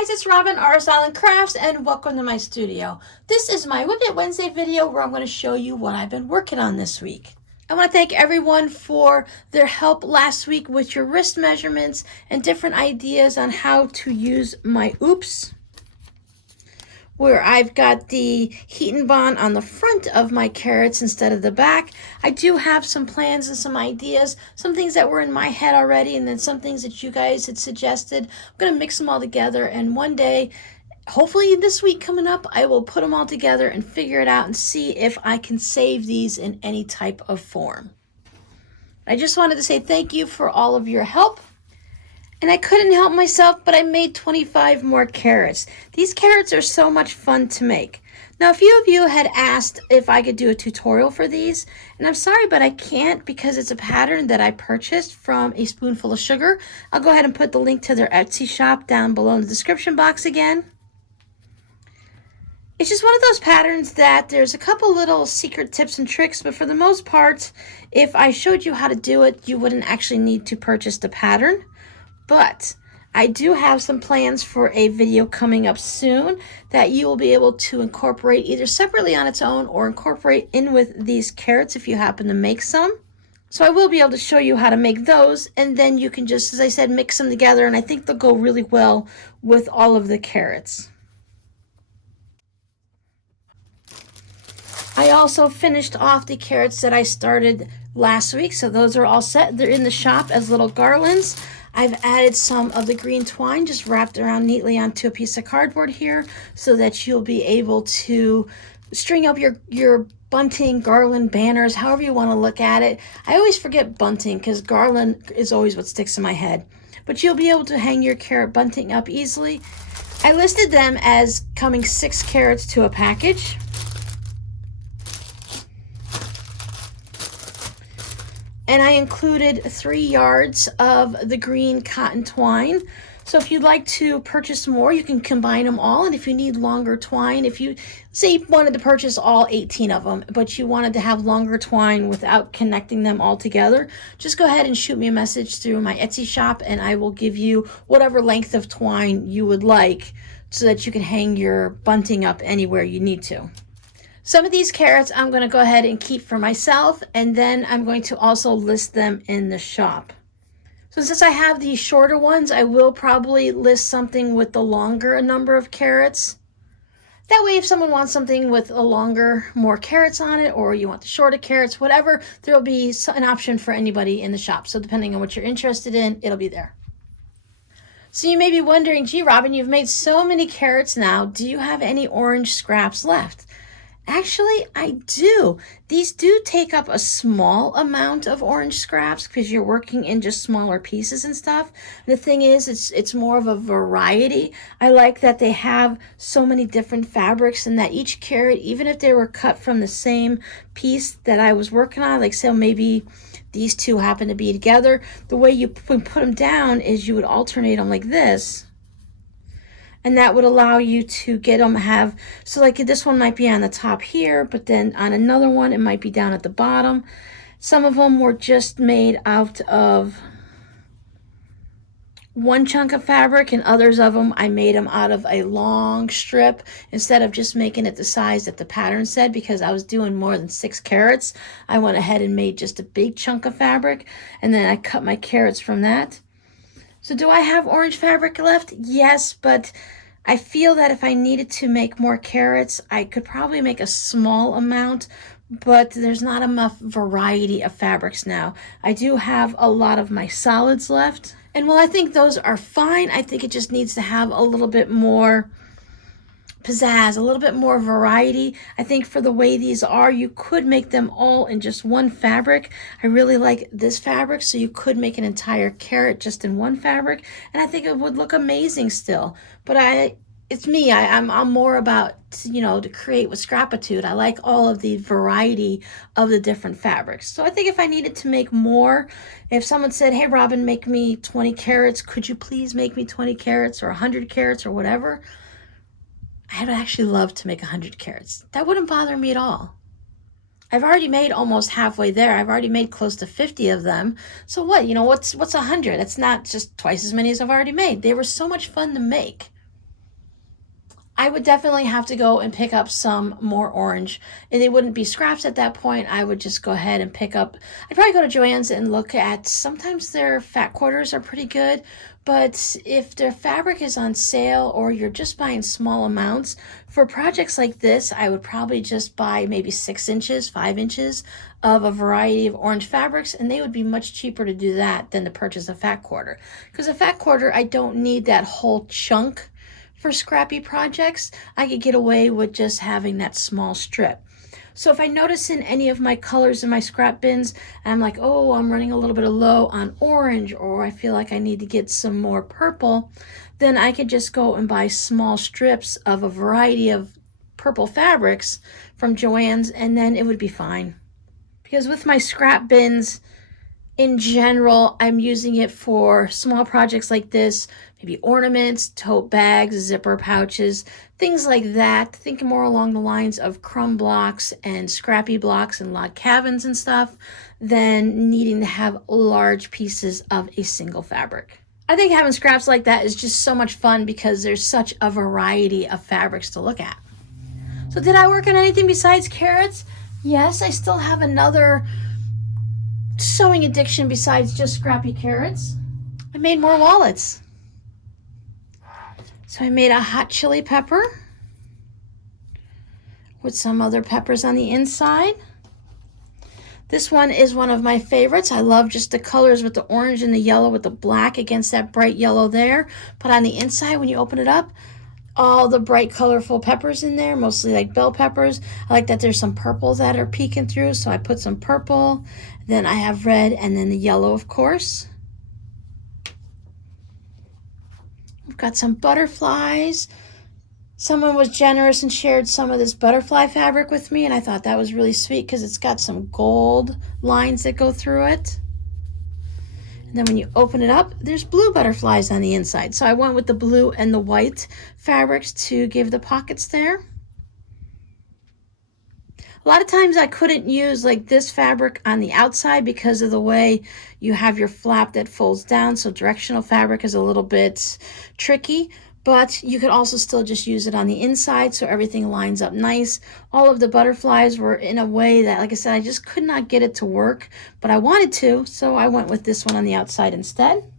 guys, it's Robin, RsIslandCrafts, and welcome to my studio. This is my WiP Wednesday video where I'm going to show you what I've been working on this week. I want to thank everyone for their help last week with your wrist measurements and different ideas on how to use my oops, where I've got the heat and bond on the front of my carrots instead of the back. I do have some plans and some ideas, some things that were in my head already, and then some things that you guys had suggested. I'm going to mix them all together, and one day, hopefully this week coming up, I will put them all together and figure it out and see if I can save these in any type of form. I just wanted to say thank you for all of your help. And I couldn't help myself, but I made 25 more carrots. These carrots are so much fun to make. Now, a few of you had asked if I could do a tutorial for these, and I'm sorry, but I can't because it's a pattern that I purchased from A Spoonful of Sugar. I'll go ahead and put the link to their Etsy shop down below in the description box again. It's just one of those patterns that there's a couple little secret tips and tricks, but for the most part, if I showed you how to do it, you wouldn't actually need to purchase the pattern. But I do have some plans for a video coming up soon that you will be able to incorporate either separately on its own or incorporate in with these carrots if you happen to make some. So I will be able to show you how to make those, and then you can just, as I said, mix them together, and I think they'll go really well with all of the carrots. I also finished off the carrots that I started last week, so those are all set. They're in the shop as little garlands. I've added some of the green twine just wrapped around neatly onto a piece of cardboard here so that you'll be able to string up your bunting, garland, banners, however you want to look at it. I always forget bunting because garland is always what sticks in my head. But you'll be able to hang your carrot bunting up easily. I listed them as coming 6 carrots to a package. And I included 3 yards of the green cotton twine. So if you'd like to purchase more, you can combine them all. And if you need longer twine, if you say you wanted to purchase all 18 of them, but you wanted to have longer twine without connecting them all together, just go ahead and shoot me a message through my Etsy shop and I will give you whatever length of twine you would like so that you can hang your bunting up anywhere you need to. Some of these carrots I'm going to go ahead and keep for myself, and then I'm going to also list them in the shop. So since I have these shorter ones, I will probably list something with the longer number of carrots. That way, if someone wants something with a longer, more carrots on it, or you want the shorter carrots, whatever, there will be an option for anybody in the shop. So depending on what you're interested in, it'll be there. So you may be wondering, gee, Robin, you've made so many carrots now. Do you have any orange scraps left? Actually, I do. These do take up a small amount of orange scraps because you're working in just smaller pieces and stuff. And the thing is, it's more of a variety. I like that they have so many different fabrics and that each carrot, even if they were cut from the same piece that I was working on, like so maybe these two happen to be together, the way you put them down is you would alternate them like this. And that would allow you to get them so like this one might be on the top here, but then on another one, it might be down at the bottom. Some of them were just made out of one chunk of fabric, and others of them, I made them out of a long strip instead of just making it the size that the pattern said, because I was doing more than 6 carrots. I went ahead and made just a big chunk of fabric, and then I cut my carrots from that. So do I have orange fabric left? Yes, but I feel that if I needed to make more carrots, I could probably make a small amount, but there's not enough variety of fabrics now. I do have a lot of my solids left, and while I think those are fine, I think it just needs to have a little bit more pizzazz, a little bit more variety. I think for the way these are, you could make them all in just one fabric. I really like this fabric, so you could make an entire carrot just in one fabric, and I think it would look amazing still. But it's me. I'm more about, to create with scrapitude. I like all of the variety of the different fabrics. So I think if I needed to make more, if someone said, hey, Robin, make me 20 carrots, could you please make me 20 carrots or 100 carrots or whatever? I'd actually love to make 100 carrots. That wouldn't bother me at all. I've already made almost halfway there. I've already made close to 50 of them. So what's 100? That's not just twice as many as I've already made. They were so much fun to make. I would definitely have to go and pick up some more orange. And they wouldn't be scraps at that point. I would just go ahead and pick up, I'd probably go to Joann's and look at, sometimes their fat quarters are pretty good, but if their fabric is on sale or you're just buying small amounts, for projects like this, I would probably just buy maybe 6 inches, 5 inches of a variety of orange fabrics, and they would be much cheaper to do that than to purchase a fat quarter. Because a fat quarter, I don't need that whole chunk for scrappy projects. I could get away with just having that small strip. So if I notice in any of my colors in my scrap bins, and I'm like, oh, I'm running a little bit low on orange, or I feel like I need to get some more purple, then I could just go and buy small strips of a variety of purple fabrics from Joann's, and then it would be fine. Because with my scrap bins, in general, I'm using it for small projects like this, maybe ornaments, tote bags, zipper pouches, things like that. Think more along the lines of crumb blocks and scrappy blocks and log cabins and stuff than needing to have large pieces of a single fabric. I think having scraps like that is just so much fun because there's such a variety of fabrics to look at. So did I work on anything besides carrots? Yes, I still have another sewing addiction besides just scrappy carrots. I made more wallets. So I made a hot chili pepper with some other peppers on the inside. This one is one of my favorites. I love just the colors with the orange and the yellow with the black against that bright yellow there. But on the inside, when you open it up, all the bright colorful peppers in there, mostly like bell peppers. I like that there's some purples that are peeking through, so I put some purple. Then I have red and then the yellow, of course. We've got some butterflies. Someone was generous and shared some of this butterfly fabric with me, and I thought that was really sweet because it's got some gold lines that go through it. And then when you open it up, there's blue butterflies on the inside. So I went with the blue and the white fabrics to give the pockets there. A lot of times I couldn't use like this fabric on the outside because of the way you have your flap that folds down. So directional fabric is a little bit tricky, but you could also still just use it on the inside so everything lines up nice. All of the butterflies were in a way that, like I said, I just could not get it to work, but I wanted to, so I went with this one on the outside instead.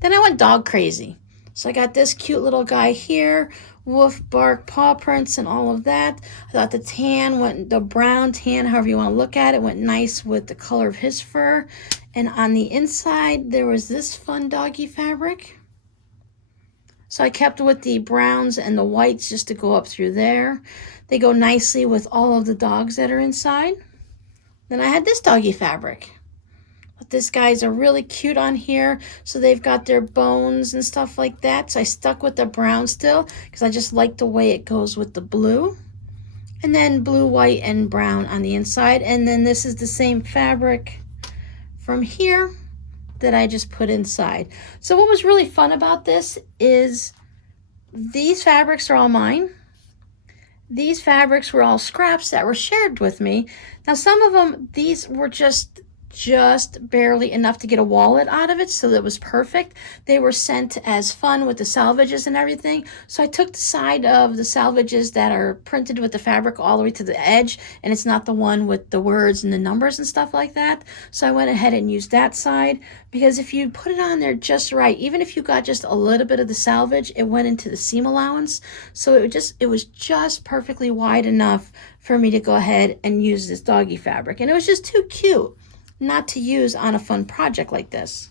Then I went dog crazy. So I got this cute little guy here, wolf bark paw prints and all of that. I thought the brown tan, however you want to look at it, went nice with the color of his fur. And on the inside, there was this fun doggy fabric. So I kept with the browns and the whites just to go up through there. They go nicely with all of the dogs that are inside. Then I had this doggy fabric. But this guy's are really cute on here. So they've got their bones and stuff like that. So I stuck with the brown still because I just like the way it goes with the blue. And then blue, white, and brown on the inside. And then this is the same fabric from here that I just put inside. So what was really fun about this is these fabrics are all mine. These fabrics were all scraps that were shared with me. Now some of them, these were just barely enough to get a wallet out of it, so that was perfect. They were sent as fun with the salvages and everything. So I took the side of the salvages that are printed with the fabric all the way to the edge, and it's not the one with the words and the numbers and stuff like that. So I went ahead and used that side, because if you put it on there just right, even if you got just a little bit of the salvage, it went into the seam allowance. So it was just perfectly wide enough for me to go ahead and use this doggy fabric. And it was just too cute not to use on a fun project like this.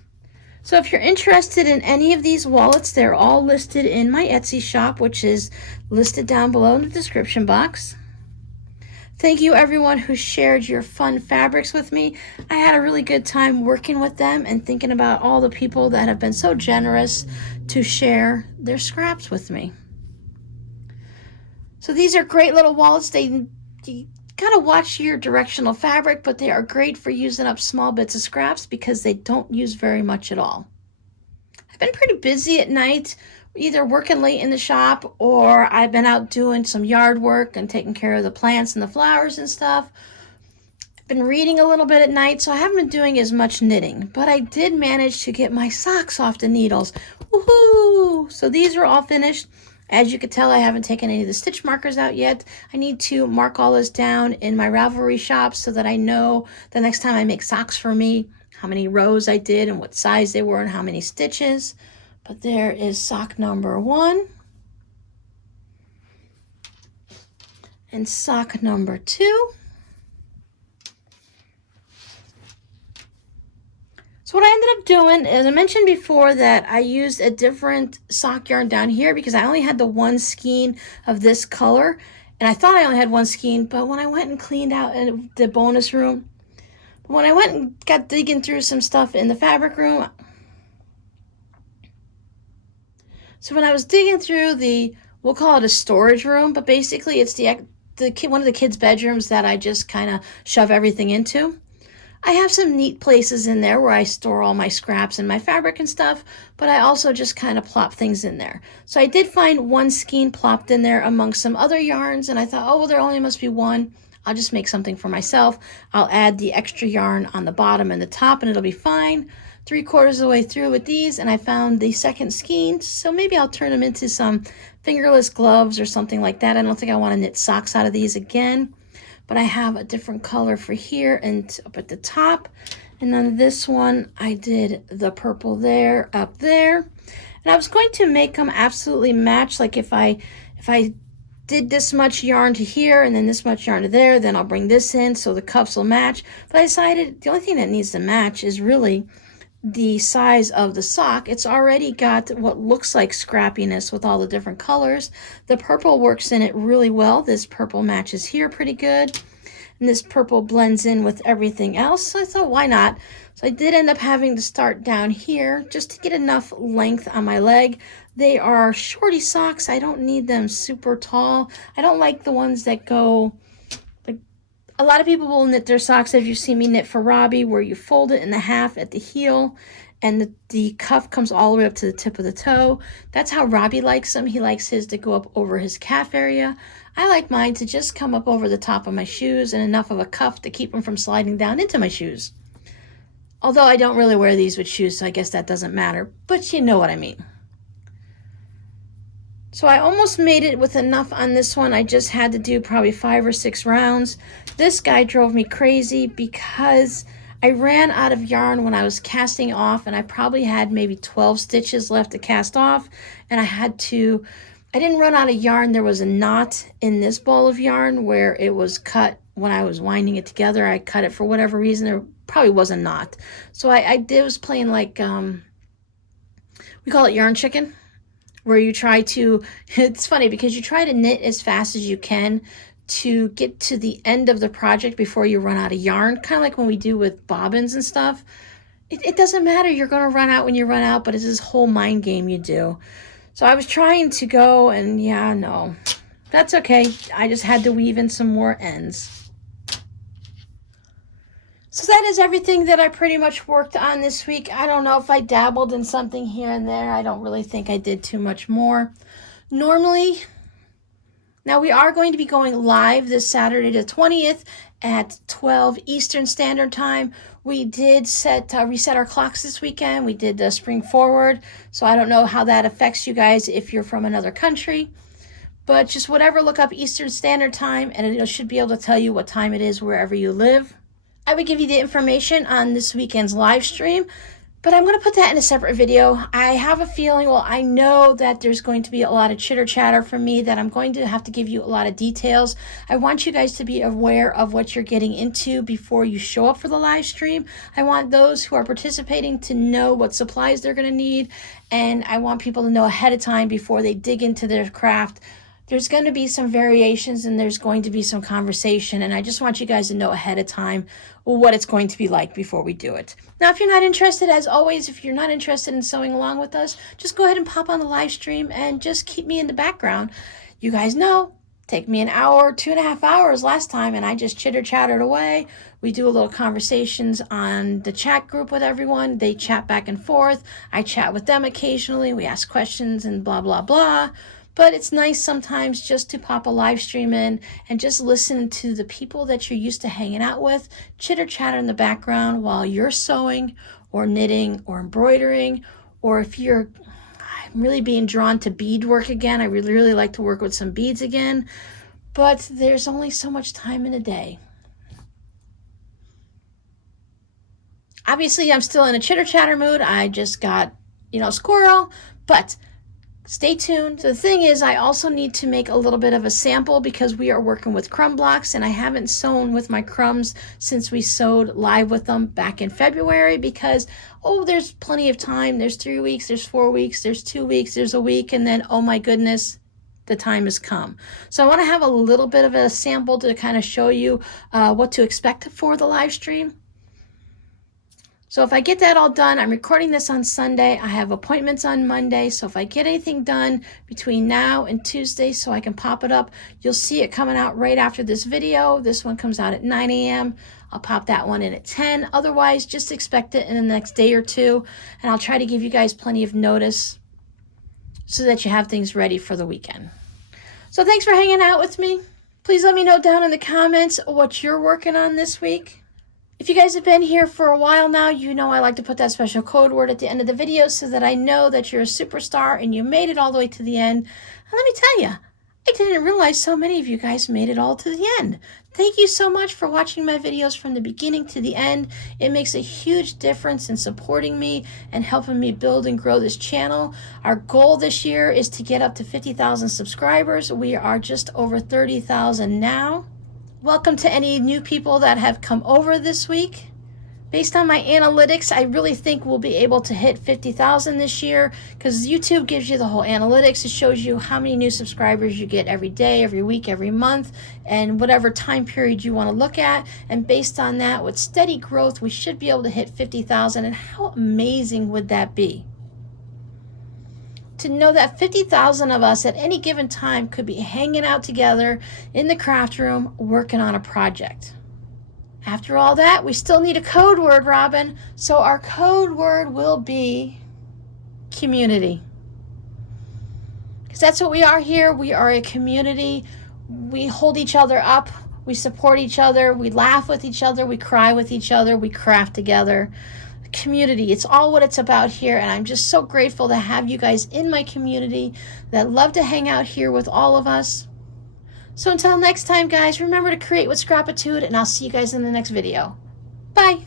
So if you're interested in any of these wallets, they're all listed in my Etsy shop, which is listed down below in the description box. Thank you everyone who shared your fun fabrics with me. I had a really good time working with them and thinking about all the people that have been so generous to share their scraps with me. So these are great little wallets. You gotta watch your directional fabric, but they are great for using up small bits of scraps because they don't use very much at all. I've been pretty busy at night, either working late in the shop or I've been out doing some yard work and taking care of the plants and the flowers and stuff. I've been reading a little bit at night, so I haven't been doing as much knitting, but I did manage to get my socks off the needles. Woohoo! So these are all finished. As you can tell, I haven't taken any of the stitch markers out yet. I need to mark all this down in my Ravelry shop so that I know the next time I make socks for me, how many rows I did and what size they were and how many stitches. But there is sock number 1. And sock number 2. So what I ended up doing is, I mentioned before that I used a different sock yarn down here because I only had the one skein of this color. And I thought I only had one skein, but when I went and cleaned out in the bonus room, when I went and got digging through some stuff in the fabric room, so when I was digging through the, we'll call it a storage room, but basically it's one of the kids' bedrooms that I just kind of shove everything into. I have some neat places in there where I store all my scraps and my fabric and stuff, but I also just kind of plop things in there. So I did find one skein plopped in there among some other yarns, and I thought, oh, well, there only must be one. I'll just make something for myself. I'll add the extra yarn on the bottom and the top, and it'll be fine. 3/4 of the way through with these, and I found the second skein, so maybe I'll turn them into some fingerless gloves or something like that. I don't think I want to knit socks out of these again. But I have a different color for here and up at the top. And on this one, I did the purple there, up there. And I was going to make them absolutely match. Like if I did this much yarn to here and then this much yarn to there, then I'll bring this in so the cuffs will match. But I decided the only thing that needs to match is really the size of the sock. It's already got what looks like scrappiness with all the different colors. The purple works in it really well. This purple matches here pretty good, and this purple blends in with everything else. So I thought, why not? So I did end up having to start down here just to get enough length on my leg. They are shorty socks. I don't need them super tall. I don't like the ones that go, a lot of people will knit their socks, as you see me knit for Robbie, where you fold it in the half at the heel and the cuff comes all the way up to the tip of the toe. That's how Robbie likes them. He likes his to go up over his calf area. I like mine to just come up over the top of my shoes and enough of a cuff to keep them from sliding down into my shoes. Although I don't really wear these with shoes, so I guess that doesn't matter, but you know what I mean. So I almost made it with enough on this one. I just had to do probably 5 or 6 rounds. This guy drove me crazy because I ran out of yarn when I was casting off, and I probably had maybe 12 stitches left to cast off, and I didn't run out of yarn. There was a knot in this ball of yarn where it was cut when I was winding it together. I cut it for whatever reason. There probably was a knot. So I was playing like, we call it yarn chicken, where you try to, it's funny because you try to knit as fast as you can to get to the end of the project before you run out of yarn, kind of like when we do with bobbins and stuff. It doesn't matter, you're going to run out when you run out, but it's this whole mind game you do. So I was trying to go, and yeah, no, that's okay. I just had to weave in some more ends. So that is everything that I pretty much worked on this week. I don't know if I dabbled in something here and there. I don't really think I did too much more. Normally, now we are going to be going live this Saturday the 20th at 12 Eastern Standard Time. We did reset our clocks this weekend. We did the spring forward. So I don't know how that affects you guys if you're from another country. But just whatever, look up Eastern Standard Time and it should be able to tell you what time it is wherever you live. I would give you the information on this weekend's live stream, but I'm going to put that in a separate video. I have a feeling, well, I know that there's going to be a lot of chitter chatter from me, that I'm going to have to give you a lot of details. I want you guys to be aware of what you're getting into before you show up for the live stream. I want those who are participating to know what supplies they're going to need, and I want people to know ahead of time before they dig into their craft. There's going to be some variations and there's going to be some conversation, and I just want you guys to know ahead of time what it's going to be like before we do it. Now, if you're not interested, as always, if you're not interested in sewing along with us, just go ahead and pop on the live stream and just keep me in the background. You guys know, take me an hour, 2.5 hours last time, and I just chitter chattered away. We do a little conversations on the chat group with everyone. They chat back and forth. I chat with them occasionally. We ask questions and blah, blah, blah. But it's nice sometimes just to pop a live stream in and just listen to the people that you're used to hanging out with, chitter chatter in the background while you're sewing or knitting or embroidering, or if you're, I'm really being drawn to beadwork again. I really like to work with some beads again, but there's only so much time in a day. Obviously, I'm still in a chitter chatter mood. I just got, squirrel, but stay tuned. The thing is, I also need to make a little bit of a sample because we are working with crumb blocks, and I haven't sewn with my crumbs since we sewed live with them back in February because, there's plenty of time. There's 3 weeks, there's 4 weeks, there's 2 weeks, there's a week, and then, oh my goodness, the time has come. So I want to have a little bit of a sample to kind of show you what to expect for the live stream. So if I get that all done, I'm recording this on Sunday. I have appointments on Monday. So if I get anything done between now and Tuesday so I can pop it up, you'll see it coming out right after this video. This one comes out at 9 a.m. I'll pop that one in at 10. Otherwise, just expect it in the next day or two. And I'll try to give you guys plenty of notice so that you have things ready for the weekend. So thanks for hanging out with me. Please let me know down in the comments what you're working on this week. If you guys have been here for a while now, you know I like to put that special code word at the end of the video so that I know that you're a superstar and you made it all the way to the end. And let me tell you, I didn't realize so many of you guys made it all to the end. Thank you so much for watching my videos from the beginning to the end. It makes a huge difference in supporting me and helping me build and grow this channel. Our goal this year is to get up to 50,000 subscribers. We are just over 30,000 now. Welcome to any new people that have come over this week. Based on my analytics, I really think we'll be able to hit 50,000 this year because YouTube gives you the whole analytics. It shows you how many new subscribers you get every day, every week, every month, and whatever time period you want to look at. And based on that, with steady growth, we should be able to hit 50,000. And how amazing would that be? To know that 50,000 of us at any given time could be hanging out together in the craft room working on a project. After all that, we still need a code word, Robin. So our code word will be community. Because that's what we are here. We are a community. We hold each other up. We support each other. We laugh with each other. We cry with each other. We craft together. Community, it's all what it's about here, and I'm just so grateful to have you guys in my community that love to hang out here with all of us. So until next time, guys, remember to create with Scrapitude, and I'll see you guys in the next video. Bye.